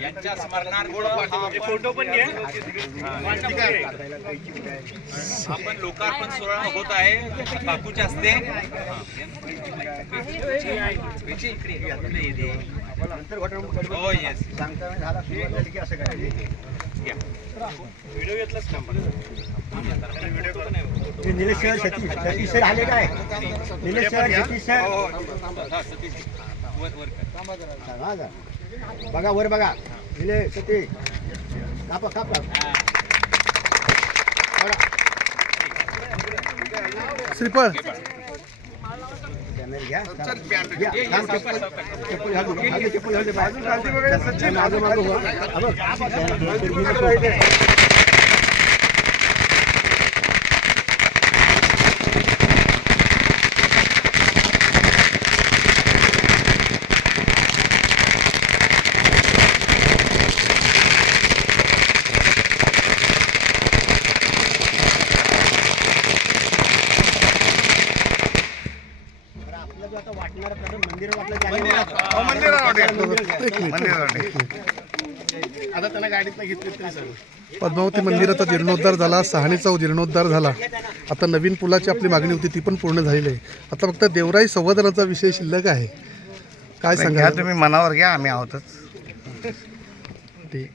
यांच्या स्मरणार्थ फोटो पण घे. आपण लोकार्पण सोहळा होत आहे बापूच्या हस्ते. हो येस व्हिडिओ घेतलाच का? निलेश सर सतीश सर आले काय? निलेश सर सतीश सर बघा वर बघा. निलेश सतीश कापा कापा. श्रीफळ घ्या चप्पल घालू चप्पल पद्मावती मंदिराचा जीर्णोद्धार झाला, सहाणीचा जीर्णोद्धार झाला. आता नवीन पुलाची आपली मागणी होती ती पण पूर्ण झालेली आहे. आता फक्त देवराई संवर्धनाचा विषय शिल्लक आहे. काय सांगा? तुम्ही मनावर घ्या, आम्ही आहोतच. ठीक.